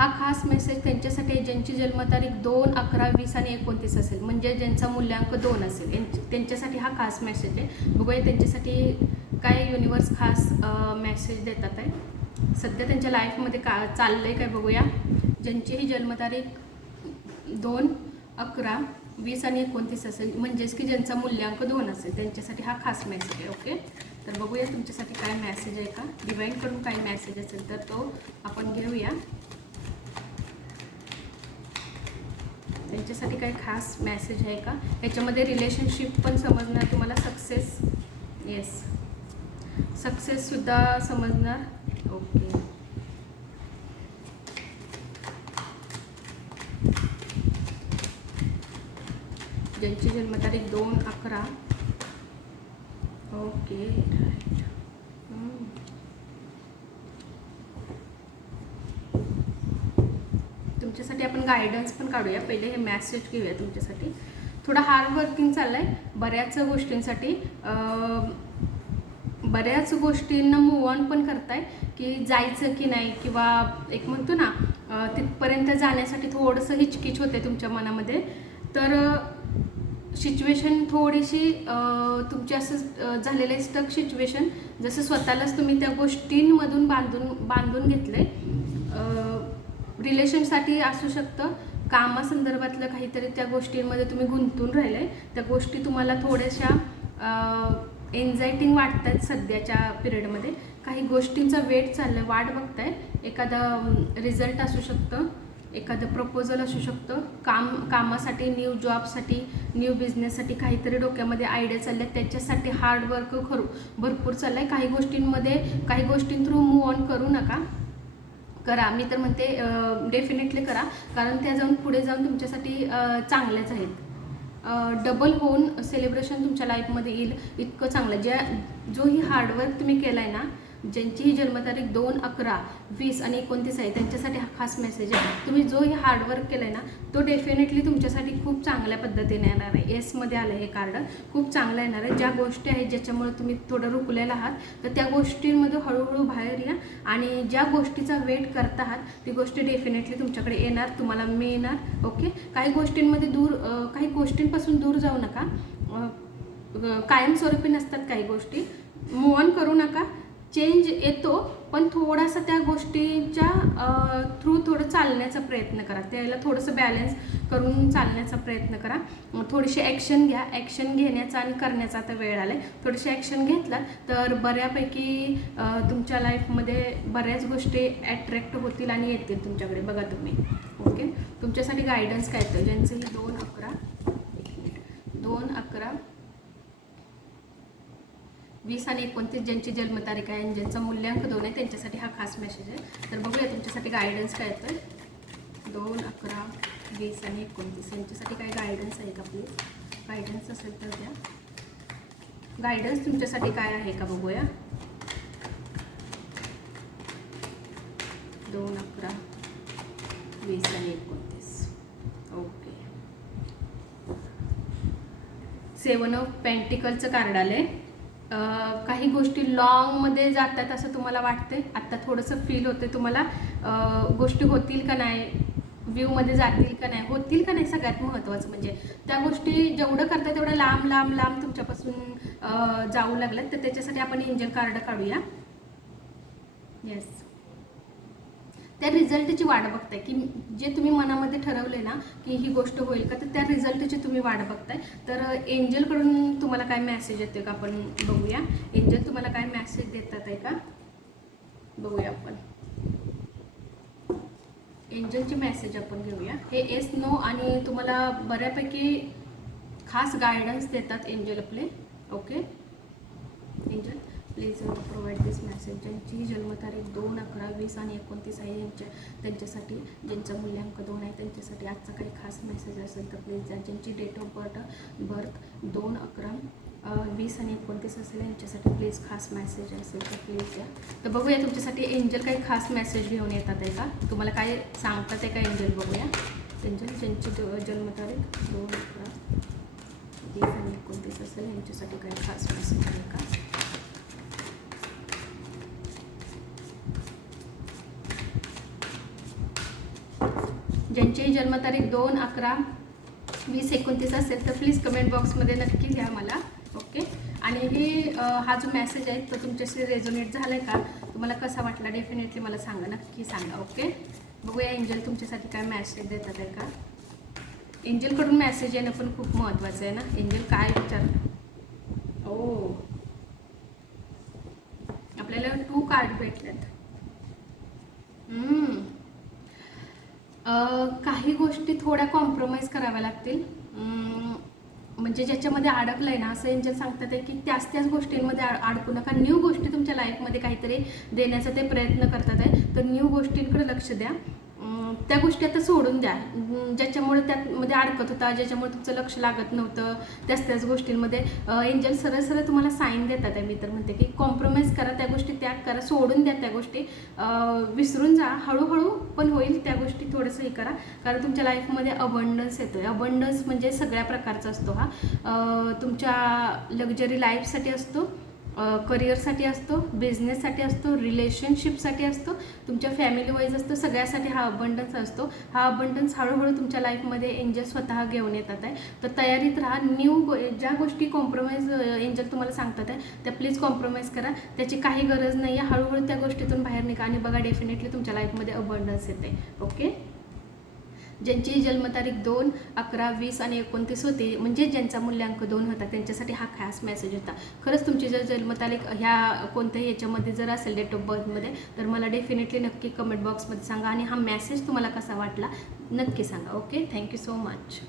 हा खास मेसेज त्यांच्यासाठी आहे ज्यांची जन्मतारीख दोन अकरा वीस आणि एकोणतीस असेल. म्हणजे ज्यांचा मूल्यांक दोन असेल. यांच्या- त्यांच्यासाठी हा खास मेसेज आहे. बघूया त्यांच्यासाठी काय युनिवर्स खास मेसेज देतात आहे. सध्या त्यांच्या लाईफमध्ये का चाललं आहे काय बघूया. ज्यांचीही जन्मतारीख दोन अकरा वीस आणि एकोणतीस असेल. म्हणजेच की ज्यांचा मूल्यांक दोन असेल. त्यांच्यासाठी हा खास मेसेज आहे ओके तर बघूया तुमच्यासाठी काय मेसेज आहे का? डिवाईनकडून काय मेसेज असेल तर तो आपण घेऊया. त्यांच्यासाठी काही खास मेसेज आहे का? याच्यामध्ये रिलेशनशिप पण समजणार तुम्हाला सक्सेस येस सक्सेससुद्धा समजणार? ओके ज्यांची जन्मतारीख दोन अकरा. ओके राईट तुमच्यासाठी आपण गायडन्स पण काढूया. पहिले हे मॅसेज घेऊया तुमच्यासाठी. थोडं हार्ड वर्किंग चाललं आहे बऱ्याच गोष्टींसाठी बऱ्याच गोष्टींना मूव ऑन पण करताय की जायचं की नाही किंवा एक म्हणतो ना तिथपर्यंत जाण्यासाठी थोडंसं हिचकिच होते तुमच्या मनामध्ये. तर सिच्युएशन थोडीशी तुमची असं झालेलं आहे स्टक सिच्युएशन जसं स्वतःलाच तुम्ही त्या गोष्टींमधून बांधून बांधून घेतलं आहे रिलेशनसाठी असू शकतं. कामासंदर्भातलं काहीतरी त्या गोष्टींमध्ये तुम्ही गुंतून राहिलं त्या गोष्टी तुम्हाला थोड्याशा एन्झायटिंग वाटत आहेत सध्याच्या पिरियडमध्ये. काही गोष्टींचा वेट चाललं वाट बघताय. एखादं रिझल्ट असू शकतं. एखादं प्रपोजल असू शकतं. काम कामासाठी न्यू जॉबसाठी न्यू बिझनेससाठी काहीतरी डोक्यामध्ये आयडिया चालल्या. त्याच्यासाठी हार्डवर्क करू. भरपूर चाललं आहे काही गोष्टींमध्ये काही गोष्टीं थ्रू मूव ऑन करू नका. करा. मी तर म्हणते डेफिनेटली करा. कारण त्या जाऊन पुढे जाऊन तुमच्यासाठी चांगल्याच आहेत. डबल होऊन सेलिब्रेशन तुमच्या लाईफमध्ये येईल इतकं चांगलं. ज्या जोही हार्डवर्क तुम्ही केला आहे ना ज्यांचीही जन्मतारीख दोन अकरा वीस आणि एकोणतीस आहे त्यांच्यासाठी हा खास मेसेज आहे. तुम्ही जो हे हार्डवर्क केलं आहे ना तो डेफिनेटली तुमच्यासाठी खूप चांगल्या पद्धतीने येणार आहे. एसमध्ये आलं हे कार्ड खूप चांगलं येणार आहे. ज्या गोष्टी आहेत ज्याच्यामुळे तुम्ही थोडं रुकलेला आहात तर त्या गोष्टींमध्ये हळूहळू बाहेर या आणि ज्या गोष्टीचा वेट करत आहात ती गोष्टी डेफिनेटली तुमच्याकडे येणार तुम्हाला मिळणार ओके काही गोष्टींमध्ये दूर काही गोष्टींपासून दूर जाऊ नका. कायमस्वरूपी नसतात काही गोष्टी. मूव ऑन करू नका. चेंज येतो पण थोडासा त्या गोष्टीच्या थ्रू थोडं चालण्याचा प्रयत्न करा. त्याला थोडंसं बॅलन्स करून चालण्याचा प्रयत्न करा. थोडीशी ॲक्शन घ्या. ॲक्शन घेण्याचा आणि करण्याचा आता वेळ आला आहे थोडीशी ॲक्शन घेतला तर बऱ्यापैकी तुमच्या लाईफमध्ये बऱ्याच गोष्टी ॲट्रॅक्ट होतील आणि येतील तुमच्याकडे. बघा तुम्ही. ओके तुमच्यासाठी गायडन्स काय येतं ज्यांचंही दोन अकरा दोन अकरा वीस आणि एकोणतीस ज्यांची जन्मतारीख आहे आणि ज्यांचा मूल्यांक दोन आहे त्यांच्यासाठी हा खास मेसेज आहे. तर बघूया तुमच्यासाठी गायडन्स काय येतं दोन अकरा वीस आणि एकोणतीस. यांच्यासाठी काय गायडन्स आहे का प्लीज गायडन्स असेल तर द्या. गायडन्स तुमच्यासाठी काय आहे का बघूया. दोन अकरा वीस आणि एकोणतीस. ओके सेवन ऑफ पेंटिकलचं कार्ड आलं आहे काही गोष्टी लॉंगमध्ये जातात असं तुम्हाला वाटते आत्ता थोडंसं फील होते तुम्हाला. गोष्टी होतील का नाही? व्ह्यूमध्ये जातील का नाही? होतील का नाही? सगळ्यात महत्त्वाचं म्हणजे त्या गोष्टी जेवढं करता तेवढं लांब लांब लांब तुमच्यापासून जाऊ लागलं तर त्याच्यासाठी आपण एंजल कार्ड काढूया. येस त्या रिझल्टची वाट बघताय. की जे तुम्ही मनामध्ये ठरवले ना की ही गोष्ट होईल का तर त्या रिझल्टची तुम्ही वाट बघताय. तर एंजलकडून तुम्हाला काय मेसेज येते का आपण बघूया. एंजल तुम्हाला काय मॅसेज देतात आहे का? बघूया आपण. एंजलची मेसेज आपण घेऊया. हे एस नो आणि तुम्हाला बऱ्यापैकी खास गायडन्स देतात एंजल आपले. Okay angel? Please provide this message ज्यांची जन्मतारीख दोन अकरा वीस आणि एकोणतीस आहे यांच्या त्यांच्यासाठी ज्यांचं मूल्यांक दोन आहे त्यांच्यासाठी आजचा काही खास मेसेज असेल तर प्लीज द्या. ज्यांची डेट ऑफ बर्थ बर्थ दोन अकरा वीस आणि एकोणतीस असेल यांच्यासाठी प्लीज खास मेसेज असेल तर प्लीज द्या. तर बघूया तुमच्यासाठी एंजल काही खास मेसेज घेऊन येतात आहे का? तुम्हाला काय सांगतात आहे का एंजल बघूया. एंजल ज्यांची जन्मतारीख दोन अकरा वीस आणि एकोणतीस असेल यांच्यासाठी काही खास मेसेज आहे का? ज्यांची जन्मतारीख दोन अकरा वीस एकोणतीस असेल तर प्लीज कमेंट बॉक्समध्ये नक्की द्या मला ओके आणि हे हा जो मेसेज आहे तो तुमच्याशी रेझोनेट झाला आहे का? तुम्हाला कसा वाटला? डेफिनेटली मला सांगा नक्की सांगा ओके बघूया एंजल तुमच्यासाठी काय मेसेज देतात आहे का? एंजलकडून मेसेज येणं पण खूप महत्त्वाचं आहे ना? एंजल काय विचार? ओ आपल्याला टू कार्ड भेटल्यात काही गोष्टी थोड्या कॉम्प्रोमाइज कराव्या लागतील. म्हणजे ज्याच्यामध्ये अडकलंय ना असं एंजल सांगतात आहे की त्याच त्याच गोष्टींमध्ये अडकू नका. न्यू गोष्टी तुमच्या लाईफमध्ये काहीतरी देण्याचा ते प्रयत्न करतात आहे. तर न्यू गोष्टींकडे लक्ष द्या. त्या गोष्टी आता सोडून द्या. ज्याच्यामुळे त्यामध्ये अडकत होता ज्याच्यामुळे तुमचं लक्ष लागत नव्हतं त्याच त्याच गोष्टींमध्ये. एंजल सरळ सरळ तुम्हाला साईन देतात आहे. मी तर म्हणते की कॉम्प्रोमाइज करा त्या गोष्टी त्याग करा सोडून द्या त्या गोष्टी. विसरून जा. हळूहळू पण होईल त्या गोष्टी थोडंसं हे करा. कारण तुमच्या लाईफमध्ये अबंडन्स येतो आहे अबंडन्स म्हणजे सगळ्या प्रकारचा असतो हा. तुमच्या लक्झरी लाईफसाठी असतो. करिअरसाठी असतो बिझनेससाठी असतो रिलेशनशिपसाठी असतो तुमच्या फॅमिली वाईज असतो सगळ्यासाठी हा अबंडन्स असतो. हा अबंडन्स हळूहळू तुमच्या लाईफमध्ये एंजल स्वतः घेऊन येतात आहे. तर तयारीत राहा. न्यू गो ज्या गोष्टी कॉम्प्रोमाइज एंजल तुम्हाला सांगतात आहे त्या प्लीज कॉम्प्रोमाइज करा. त्याची काही गरज नाही आहे हळूहळू त्या गोष्टीतून बाहेर निघा. आणि बघा डेफिनेटली तुमच्या लाईफमध्ये अबंडन्स येते. ओके ज्यांची जन्मतारीख दोन अकरा वीस आणि एकोणतीस होती म्हणजे ज्यांचा मूल्यांक दोन होता त्यांच्यासाठी हा खास मेसेज होता. खरंच तुमची जर जन्मतारीख ह्या कोणत्याही याच्यामध्ये जर असेल डेट ऑफ बर्थमध्ये तर मला डेफिनेटली नक्की कमेंट बॉक्समध्ये सांगा आणि हा मेसेज तुम्हाला कसा वाटला नक्की सांगा. Okay thank you so much